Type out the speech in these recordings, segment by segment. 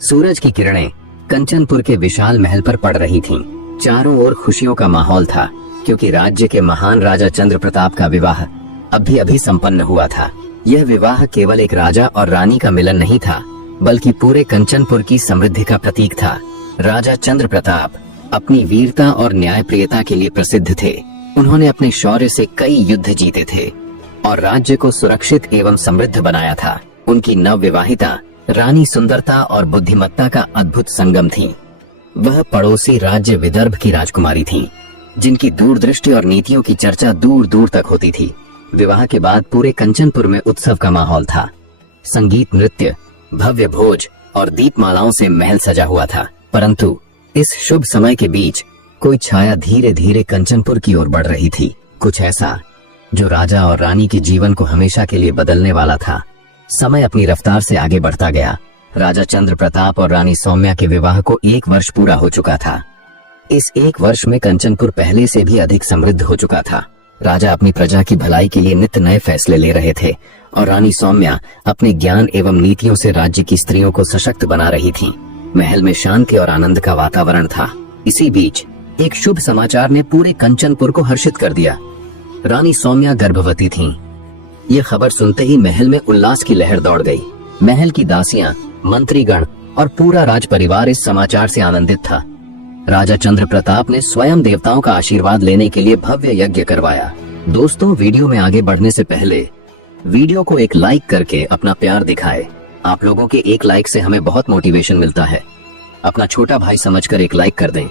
सूरज की किरणें कंचनपुर के विशाल महल पर पड़ रही थीं। चारों ओर खुशियों का माहौल था, क्योंकि राज्य के महान राजा चंद्र प्रताप का विवाह अभी अभी संपन्न हुआ था। यह विवाह केवल एक राजा और रानी का मिलन नहीं था, बल्कि पूरे कंचनपुर की समृद्धि का प्रतीक था। राजा चंद्र प्रताप अपनी वीरता और न्यायप्रियता के लिए प्रसिद्ध थे। उन्होंने अपने शौर्य से कई युद्ध जीते थे और राज्य को सुरक्षित एवं समृद्ध बनाया था। उनकी नवविवाहिता रानी सुंदरता और बुद्धिमत्ता का अद्भुत संगम थी। वह पड़ोसी राज्य विदर्भ की राजकुमारी थीं, जिनकी दूरदृष्टि और नीतियों की चर्चा दूर दूर तक होती थी। विवाह के बाद पूरे कंचनपुर में उत्सव का माहौल था। संगीत, नृत्य, भव्य भोज और दीपमालाओं से महल सजा हुआ था। परंतु इस शुभ समय के बीच कोई छाया धीरे धीरे कंचनपुर की ओर बढ़ रही थी। कुछ ऐसा जो राजा और रानी के जीवन को हमेशा के लिए बदलने वाला था। समय अपनी रफ्तार से आगे बढ़ता गया। राजा चंद्र प्रताप और रानी सौम्या के विवाह को 1 वर्ष पूरा हो चुका था। इस 1 वर्ष में कंचनपुर पहले से भी अधिक समृद्ध हो चुका था। राजा अपनी प्रजा की भलाई के लिए नित्य नए फैसले ले रहे थे और रानी सौम्या अपने ज्ञान एवं नीतियों से राज्य की स्त्रियों को सशक्त बना रही थीं। महल में शांति और आनंद का वातावरण था। इसी बीच एक शुभ समाचार ने पूरे कंचनपुर को हर्षित कर दिया। रानी सौम्या गर्भवती थीं। ये खबर सुनते ही महल में उल्लास की लहर दौड़ गई। महल की दासियां, मंत्रीगण और पूरा राज परिवार इस समाचार से आनंदित था। राजा चंद्र प्रताप ने स्वयं देवताओं का आशीर्वाद लेने के लिए भव्य यज्ञ करवाया। दोस्तों, वीडियो में आगे बढ़ने से पहले वीडियो को एक लाइक करके अपना प्यार दिखाएं। आप लोगों के एक लाइक से हमें बहुत मोटिवेशन मिलता है। अपना छोटा भाई समझकर एक लाइक कर दें।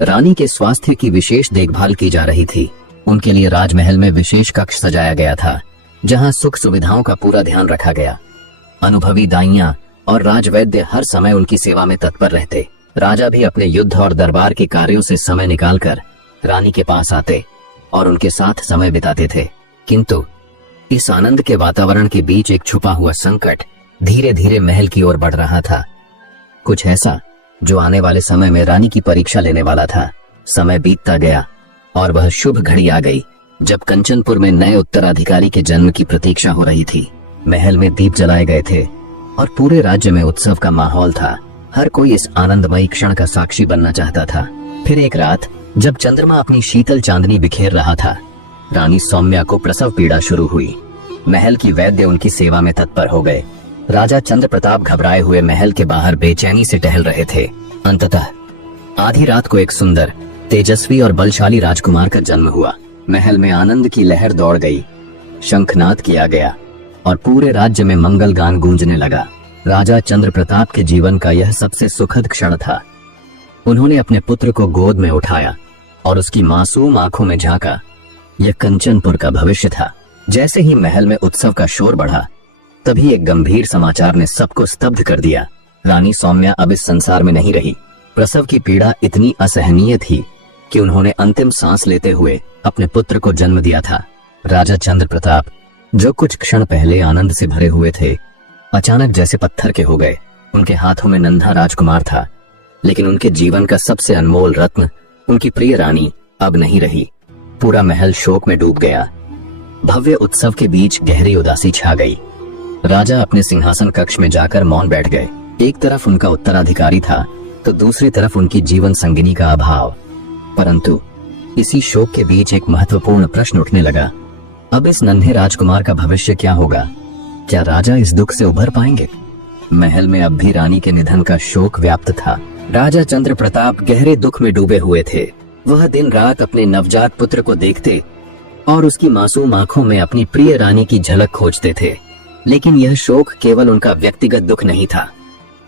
रानी के स्वास्थ्य की विशेष देखभाल की जा रही थी। उनके लिए राजमहल में विशेष कक्ष सजाया गया था, जहां सुख सुविधाओं का पूरा ध्यान रखा गया। अनुभवी दाइयां और राजवैद्य हर समय उनकी सेवा में तत्पर रहते। राजा भी अपने युद्ध और दरबार के कार्यों से समय निकालकर रानी के पास आते और उनके साथ समय बिताते थे। किंतु इस आनंद के वातावरण के बीच एक छुपा हुआ संकट धीरे धीरे महल की ओर बढ़ रहा था। कुछ ऐसा जो आने वाले समय में रानी की परीक्षा लेने वाला था। समय बीतता गया और वह शुभ घड़ी आ गई जब कंचनपुर में नए उत्तराधिकारी के जन्म की प्रतीक्षा हो रही थी। महल में दीप जलाए गए थे और पूरे राज्य में उत्सव का माहौल था। हर कोई इस आनंदमयी क्षण का साक्षी बनना चाहता था। फिर एक रात जब चंद्रमा अपनी शीतल चांदनी बिखेर रहा था, रानी सौम्या को प्रसव पीड़ा शुरू हुई। महल की वैद्य उनकी सेवा में तत्पर हो गए। राजा चंद्र प्रताप घबराए हुए महल के बाहर बेचैनी से टहल रहे थे। अंततः आधी रात को एक सुंदर, तेजस्वी और बलशाली राजकुमार का जन्म हुआ। महल में आनंद की लहर दौड़ गई। शंखनाद किया गया और पूरे राज्य में मंगल गान गूंजने लगा। राजा चंद्र प्रताप के जीवन का यह सबसे सुखद क्षण था। उन्होंने अपने पुत्र को गोद में उठाया और उसकी मासूम आंखों में झांका। यह कंचनपुर का भविष्य था। जैसे ही महल में उत्सव का शोर बढ़ा, तभी एक गंभीर समाचार ने सबको स्तब्ध कर दिया। रानी सौम्या अब इस संसार में नहीं रही। प्रसव की पीड़ा इतनी असहनीय थी कि उन्होंने अंतिम सांस लेते हुए अपने पुत्र को जन्म दिया था। राजा चंद्र प्रताप, जो कुछ क्षण पहले आनंद से भरे हुए थे, अचानक जैसे पत्थर के हो गए। उनके हाथों में नन्हा राजकुमार था, लेकिन उनके जीवन का सबसे अनमोल रत्न, उनकी प्रिय रानी, अब नहीं रही। पूरा महल शोक में डूब गया। भव्य उत्सव के बीच गहरी उदासी छा गई। राजा अपने सिंहासन कक्ष में जाकर मौन बैठ गए। एक तरफ उनका उत्तराधिकारी था, तो दूसरी तरफ उनकी जीवन संगिनी का अभाव। परंतु इसी शोक के बीच एक महत्वपूर्ण प्रश्न उठने लगा। अब इस नन्हे राजकुमार का भविष्य क्या होगा? क्या राजा इस दुख से उभर पाएंगे? महल में अब भी रानी के निधन का शोक व्याप्त था। राजा चंद्र प्रताप गहरे दुख में डूबे हुए थे। वह दिन रात अपने नवजात पुत्र को देखते और उसकी मासूम आंखों में अपनी प्रिय रानी की झलक खोजते थे। लेकिन यह शोक केवल उनका व्यक्तिगत दुख नहीं था,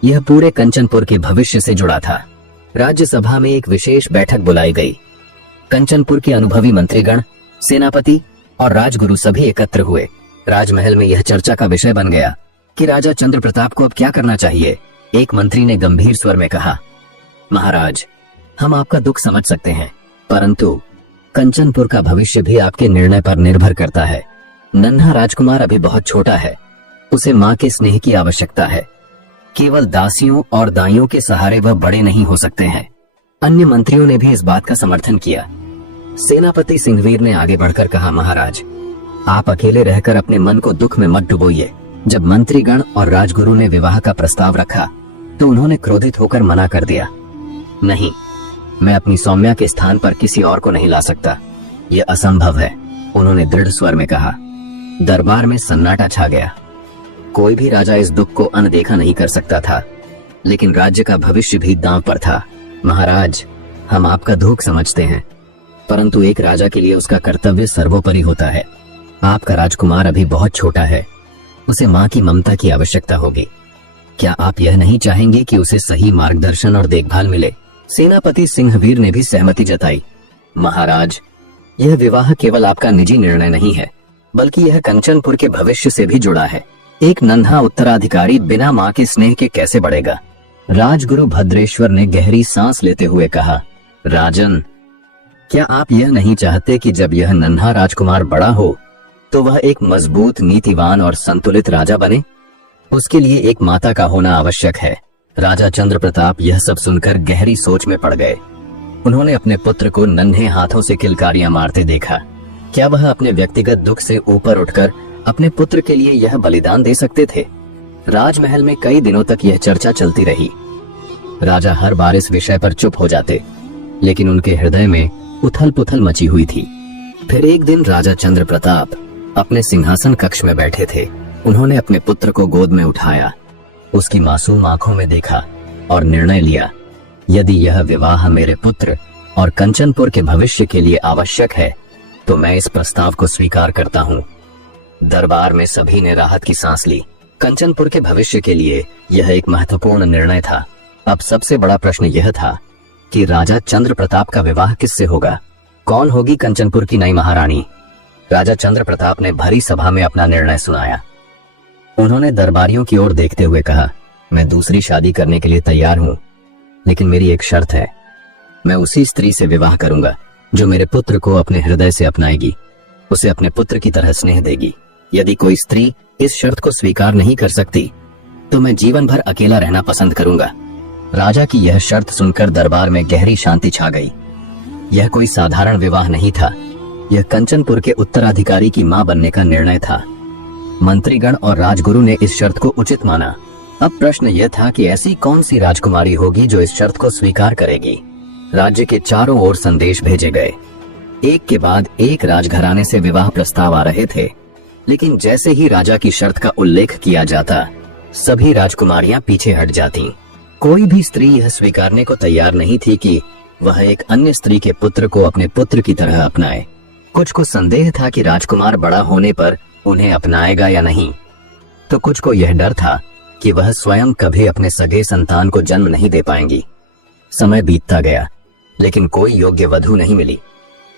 यह पूरे कंचनपुर के भविष्य से जुड़ा था। राज्यसभा में एक विशेष बैठक बुलाई गई। कंचनपुर के अनुभवी मंत्रीगण, सेनापति और राजगुरु सभी एकत्र हुए। राजमहल में यह चर्चा का विषय बन गया कि राजा चंद्र प्रताप को अब क्या करना चाहिए। एक मंत्री ने गंभीर स्वर में कहा, महाराज, हम आपका दुख समझ सकते हैं, परंतु कंचनपुर का भविष्य भी आपके निर्णय पर निर्भर करता है। नन्हा राजकुमार अभी बहुत छोटा है, उसे माँ के स्नेह की आवश्यकता है। केवल दासियों और दाइयों के सहारे वह बड़े नहीं हो सकते हैं। अन्य मंत्रियों ने भी इस बात का समर्थन किया। सेनापति सिंहवीर ने आगे बढ़कर कहा, महाराज, आप अकेले रहकर अपने मन को दुख में मत डुबोइए। जब मंत्रीगण और राजगुरु ने विवाह का प्रस्ताव रखा, तो उन्होंने क्रोधित होकर मना कर दिया। नहीं, मैं अपनी सौम्या के स्थान पर किसी और को नहीं ला सकता, यह असंभव है, उन्होंने दृढ़ स्वर में कहा। दरबार में सन्नाटा छा गया। कोई भी राजा इस दुख को अनदेखा नहीं कर सकता था, लेकिन राज्य का भविष्य भी दांव पर था। महाराज, हम आपका दुख समझते हैं, परंतु एक राजा के लिए उसका कर्तव्य सर्वोपरि होता है। आपका राजकुमार अभी बहुत छोटा है, उसे मां की ममता की आवश्यकता होगी। क्या आप यह नहीं चाहेंगे कि उसे सही मार्गदर्शन और देखभाल मिले? सेनापति सिंहवीर ने भी सहमति जताई। महाराज, यह विवाह केवल आपका निजी निर्णय नहीं है, बल्कि यह कंचनपुर के भविष्य से भी जुड़ा है। एक नन्हा उत्तराधिकारी बिना मां के स्नेह के कैसे बढ़ेगा? राजगुरु भद्रेश्वर ने गहरी सांस लेते हुए कहा। राजन, क्या आप यह नहीं चाहते कि जब यह नन्हा राजकुमार बड़ा हो तो वह एक मजबूत, नीतिवान और संतुलित राजा बने? उसके लिए एक माता का होना आवश्यक है। राजा चंद्र प्रताप यह सब सुनकर गहरी सोच में पड़ गए। उन्होंने अपने पुत्र को नन्हे हाथों से किलकारियां मारते देखा। क्या वह अपने व्यक्तिगत दुख से ऊपर उठकर अपने पुत्र के लिए यह बलिदान दे सकते थे? राजमहल में कई दिनों तक यह चर्चा चलती रही। राजा हर बार इस विषय पर चुप हो जाते, लेकिन उनके हृदय में उथल पुथल मची हुई थी। फिर एक दिन राजा चंद्र प्रताप अपने सिंहासन कक्ष में बैठे थे। उन्होंने अपने पुत्र को गोद में उठाया, उसकी मासूम आंखों में देखा और निर्णय लिया, यदि यह विवाह मेरे पुत्र और कंचनपुर के भविष्य के लिए आवश्यक है तो मैं इस प्रस्ताव को स्वीकार करता हूँ। दरबार में सभी ने राहत की सांस ली। कंचनपुर के भविष्य के लिए यह एक महत्वपूर्ण निर्णय था। अब सबसे बड़ा प्रश्न यह था कि राजा चंद्र प्रताप का विवाह किससे होगा? कौन होगी कंचनपुर की नई महारानी? राजा चंद्र प्रताप ने भरी सभा में अपना निर्णय सुनाया। उन्होंने दरबारियों की ओर देखते हुए कहा, मैं दूसरी शादी करने के लिए तैयार हूं, लेकिन मेरी एक शर्त है। मैं उसी स्त्री से विवाह करूंगा जो मेरे पुत्र को अपने हृदय से अपनाएगी, उसे अपने पुत्र की तरह स्नेह देगी। यदि कोई स्त्री इस शर्त को स्वीकार नहीं कर सकती तो मैं जीवन भर अकेला रहना पसंद करूंगा। राजा की यह शर्त सुनकर दरबार में गहरी शांति छा गई। यह कोई साधारण विवाह नहीं था, यह कंचनपुर के उत्तराधिकारी की मां बनने का निर्णय था। मंत्रीगण और राजगुरु ने इस शर्त को उचित माना। अब प्रश्न यह था कि ऐसी कौन सी राजकुमारी होगी जो इस शर्त को स्वीकार करेगी। राज्य के चारों ओर संदेश भेजे गए। एक के बाद एक राजघराने से विवाह प्रस्ताव आ रहे थे, लेकिन जैसे ही राजा की शर्त का उल्लेख किया जाता, सभी राजकुमारियां पीछे हट जातीं। कोई भी स्त्री यह स्वीकारने को तैयार नहीं थी कि वह एक अन्य स्त्री के पुत्र को अपने पुत्र की तरह अपनाए। कुछ को संदेह था कि राजकुमार बड़ा होने पर उन्हें अपनाएगा या नहीं, तो कुछ को यह डर था कि वह स्वयं कभी अपने सगे संतान को जन्म नहीं दे पाएंगी। समय बीतता गया, लेकिन कोई योग्य वधू नहीं मिली।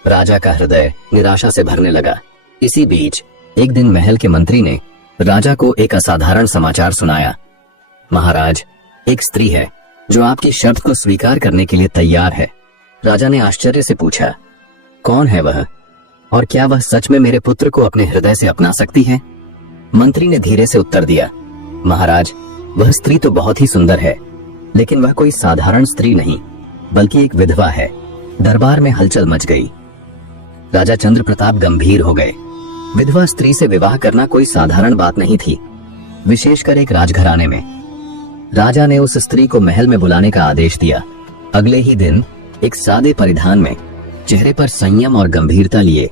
राजा का हृदय निराशा से भरने लगा। इसी बीच एक दिन महल के मंत्री ने राजा को एक असाधारण समाचार सुनाया। महाराज, एक स्त्री है जो आपकी शर्त को स्वीकार करने के लिए तैयार है। राजा ने आश्चर्य से पूछा, कौन है वह, और क्या वह सच में मेरे पुत्र को अपने हृदय से अपना सकती है? मंत्री ने धीरे से उत्तर दिया, महाराज, वह स्त्री तो बहुत ही सुंदर है, लेकिन वह कोई साधारण स्त्री नहीं, बल्कि एक विधवा है। दरबार में हलचल मच गई। राजा चंद्र प्रताप गंभीर हो गए। विधवा स्त्री से विवाह करना कोई साधारण बात नहीं थी, विशेषकर एक राजघराने में। राजा ने उस स्त्री को महल में बुलाने का आदेश दिया। अगले ही दिन एक सादे परिधान में, चेहरे पर संयम और गंभीरता लिए,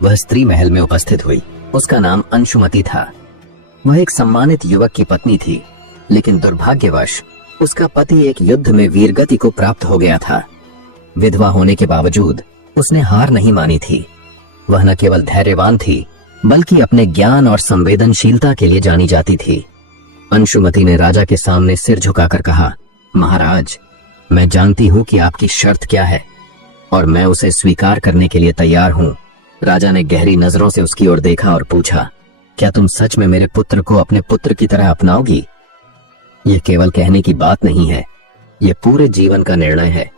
वह स्त्री महल में उपस्थित हुई। उसका नाम अंशुमति था। वह एक सम्मानित युवक की पत्नी थी, लेकिन दुर्भाग्यवश उसका पति एक युद्ध में वीरगति को प्राप्त हो गया था। विधवा होने के बावजूद उसने हार नहीं मानी थी। वह न केवल धैर्यवान थी, बल्कि अपने ज्ञान और संवेदनशीलता के लिए जानी जाती थी। अंशुमति ने राजा के सामने सिर झुकाकर कहा, महाराज, मैं जानती हूँ कि आपकी शर्त क्या है और मैं उसे स्वीकार करने के लिए तैयार हूँ। राजा ने गहरी नजरों से उसकी ओर देखा और पूछा, क्या तुम सच में मेरे पुत्र को अपने पुत्र की तरह अपनाओगी? यह केवल कहने की बात नहीं है, यह पूरे जीवन का निर्णय है।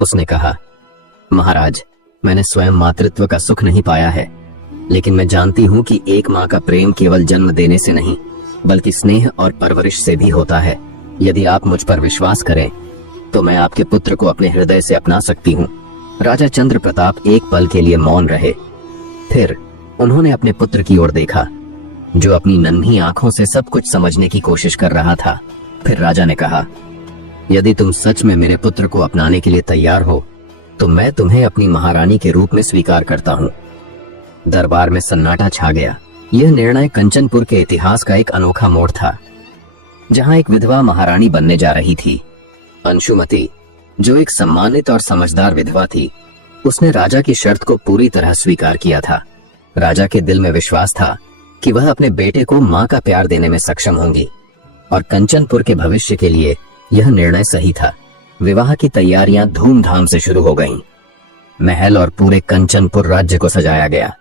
उसने कहा, महाराज, मैंने स्वयं मातृत्व का सुख नहीं पाया है, लेकिन मैं जानती हूँ कि एक माँ का प्रेम केवल जन्म देने से नहीं, बल्कि स्नेह और परवरिश से भी होता है। यदि आप मुझ पर विश्वास करें तो मैं आपके पुत्र को अपने हृदय से अपना सकती हूँ। राजा चंद्र प्रताप एक पल के लिए मौन रहे। फिर उन्होंने अपने पुत्र की ओर देखा, जो अपनी नन्ही आंखों से सब कुछ समझने की कोशिश कर रहा था। फिर राजा ने कहा, यदि तुम सच में मेरे पुत्र को अपनाने के लिए तैयार हो तो मैं तुम्हें अपनी महारानी के रूप में स्वीकार करता हूँ। दरबार में सन्नाटा छा गया। यह निर्णय कंचनपुर के इतिहास का एक अनोखा मोड़ था, जहाँ एक विधवा महारानी बनने जा रही थी। अंशुमति, जो एक सम्मानित और समझदार विधवा थी, उसने राजा की शर्त को पूरी तरह स्वीकार किया था। राजा के दिल में विश्वास था कि वह अपने बेटे को मां का प्यार देने में सक्षम होंगी और कंचनपुर के भविष्य के लिए यह निर्णय सही था। विवाह की तैयारियां धूमधाम से शुरू हो गईं। महल और पूरे कंचनपुर राज्य को सजाया गया।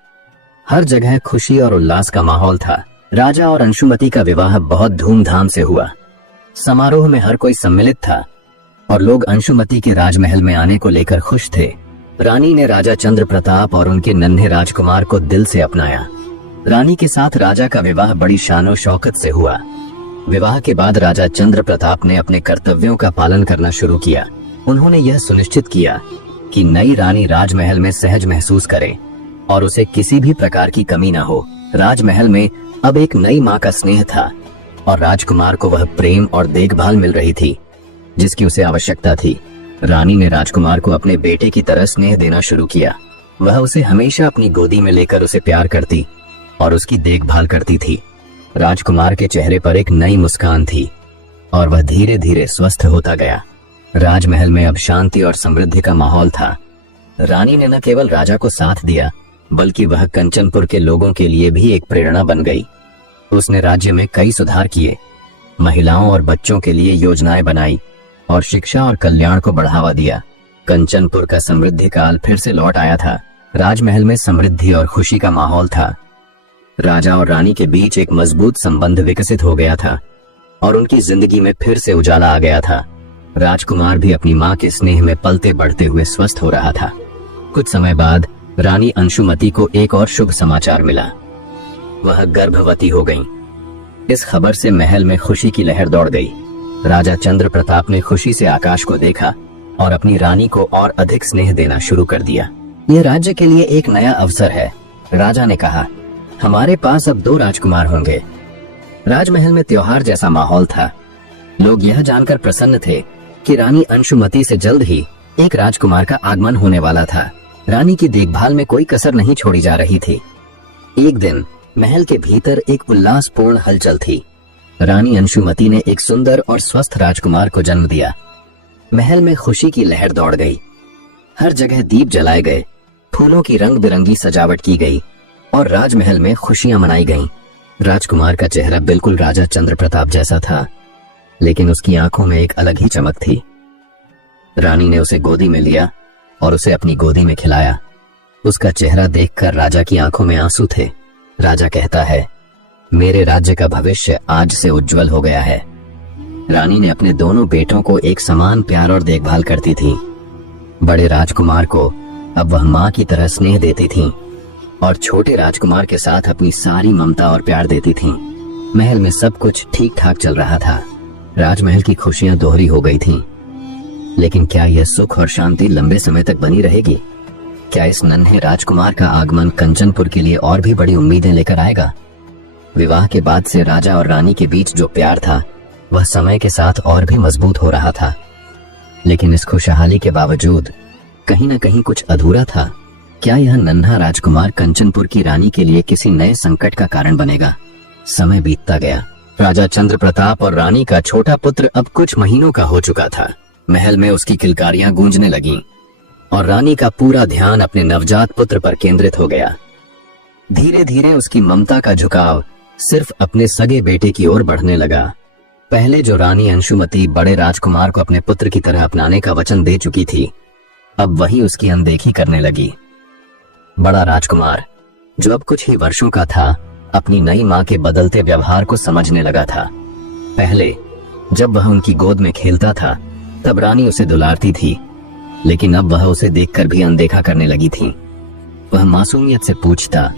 हर जगह खुशी और उल्लास का माहौल था। राजा और अंशुमति का विवाह बहुत धूमधाम से हुआ। समारोह में हर कोई सम्मिलित था और लोग अंशुमति के राजमहल में आने को लेकर खुश थे। रानी ने राजा चंद्र प्रताप और उनके नन्हे राजकुमार को दिल से अपनाया। रानी के साथ राजा का विवाह बड़ी शानो शौकत से हुआ। विवाह के बाद राजा चंद्र प्रताप ने अपने कर्तव्यों का पालन करना शुरू किया। उन्होंने यह सुनिश्चित किया कि नई रानी राजमहल में सहज महसूस करे और उसे किसी भी प्रकार की कमी न हो। राजमहल में अब एक नई माँ का स्नेह था और राजकुमार को वह प्रेम और देखभाल मिल रही थी जिसकी उसे आवश्यकता थी। रानी ने राजकुमार को अपने बेटे की तरह स्नेह देना शुरू किया। वह उसे हमेशा अपनी गोदी में लेकर उसे प्यार करती और उसकी देखभाल करती थी। राजकुमार के चेहरे पर एक नई मुस्कान थी और वह धीरे धीरे स्वस्थ होता गया। राजमहल में अब शांति और समृद्धि का माहौल था। रानी ने न केवल राजा को साथ दिया बल्कि वह कंचनपुर के लोगों के लिए भी एक प्रेरणा बन गई। उसने राज्य में कई सुधार किए, महिलाओं और बच्चों के लिए योजनाएं बनाई और शिक्षा और कल्याण को बढ़ावा दिया। कंचनपुर का समृद्धि काल फिर से लौट आया था। राजमहल में समृद्धि और खुशी का माहौल था। राजा और रानी के बीच एक मजबूत संबंध विकसित हो गया था और उनकी जिंदगी में फिर से उजाला आ गया था। राजकुमार भी अपनी मां के स्नेह में पलते बढ़ते हुए स्वस्थ हो रहा था। कुछ समय बाद रानी अंशुमति को एक और शुभ समाचार मिला। वह गर्भवती हो गईं। इस खबर से महल में खुशी की लहर दौड़ गई। राजा चंद्र प्रताप ने खुशी से आकाश को देखा और अपनी रानी को और अधिक स्नेह देना शुरू कर दिया। यह राज्य के लिए एक नया अवसर है, राजा ने कहा। हमारे पास अब 2 राजकुमार होंगे। राजमहल में त्योहार जैसा माहौल था। लोग यह जानकर प्रसन्न थे कि रानी अंशुमति से जल्द ही एक राजकुमार का आगमन होने वाला था। रानी की देखभाल में कोई कसर नहीं छोड़ी जा रही थी। एक दिन महल के भीतर एक उल्लासपूर्ण हलचल थी। रानी अंशुमति ने एक सुंदर और स्वस्थ राजकुमार को जन्म दिया। महल में खुशी की लहर दौड़ गई। हर जगह दीप जलाए गए, फूलों की रंग बिरंगी सजावट की गई और राजमहल में खुशियां मनाई गईं। राजकुमार का चेहरा बिल्कुल राजा चंद्र प्रताप जैसा था, लेकिन उसकी आंखों में एक अलग ही चमक थी। रानी ने उसे गोदी में लिया और उसे अपनी गोदी में खिलाया। उसका चेहरा देखकर राजा की आंखों में आंसू थे। राजा कहता है, मेरे राज्य का भविष्य आज से उज्जवल हो गया है। रानी ने अपने दोनों बेटों को एक समान प्यार और देखभाल करती थी। बड़े राजकुमार को अब वह मां की तरह स्नेह देती थीं और छोटे राजकुमार के साथ अपनी सारी ममता और प्यार देती थीं। महल में सब कुछ ठीक ठाक चल रहा था। राजमहल की खुशियां दोहरी हो गई थीं। लेकिन क्या यह सुख और शांति लंबे समय तक बनी रहेगी? क्या इस नन्हे राजकुमार का आगमन कंचनपुर के लिए और भी बड़ी उम्मीदें लेकर आएगा? विवाह के बाद से राजा और रानी के बीच जो प्यार था वह समय के साथ और भी मजबूत हो रहा था। लेकिन इस खुशहाली के बावजूद कहीं न कहीं कुछ अधूरा था। क्या यह नन्हा राजकुमार कंचनपुर की रानी के लिए किसी नए संकट का कारण बनेगा? समय बीतता गया। राजा चंद्र प्रताप और रानी का छोटा पुत्र अब कुछ महीनों का हो चुका था। महल में उसकी किलकारियां गूंजने लगीं और रानी का पूरा ध्यान अपने नवजात पुत्र पर केंद्रित हो गया। धीरे धीरे उसकी ममता का झुकाव सिर्फ अपने सगे बेटे की ओर बढ़ने लगा। पहले जो रानी अंशुमति बड़े राजकुमार को अपने पुत्र की तरह अपनाने का वचन दे चुकी थी, अब वही उसकी अनदेखी करने लगी। बड़ा राजकुमार, जो अब कुछ ही वर्षों का था, अपनी नई मां के बदलते व्यवहार को समझने लगा था। पहले जब वह उनकी गोद में खेलता था तब रानी उसे दुलारती थी, लेकिन अब वह उसे देखकर भी अनदेखा करने लगी थी। वह मासूमियत से पूछता,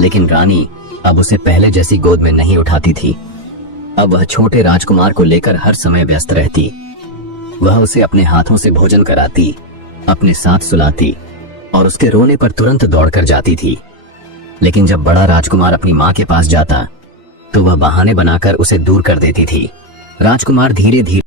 लेकिन रानी अब उसे पहले जैसी गोद में नहीं उठाती थी। अब वह छोटे राजकुमार को लेकर हर समय व्यस्त रहती। वह उसे अपने हाथों से भोजन कराती, अपने साथ सुलाती और उसके रोने पर तुरंत दौड़कर जाती थी। लेकिन जब बड़ा राजकुमार अपनी मां के पास जाता तो वह बहाने बनाकर उसे दूर कर देती थी। राजकुमार धीरे धीरे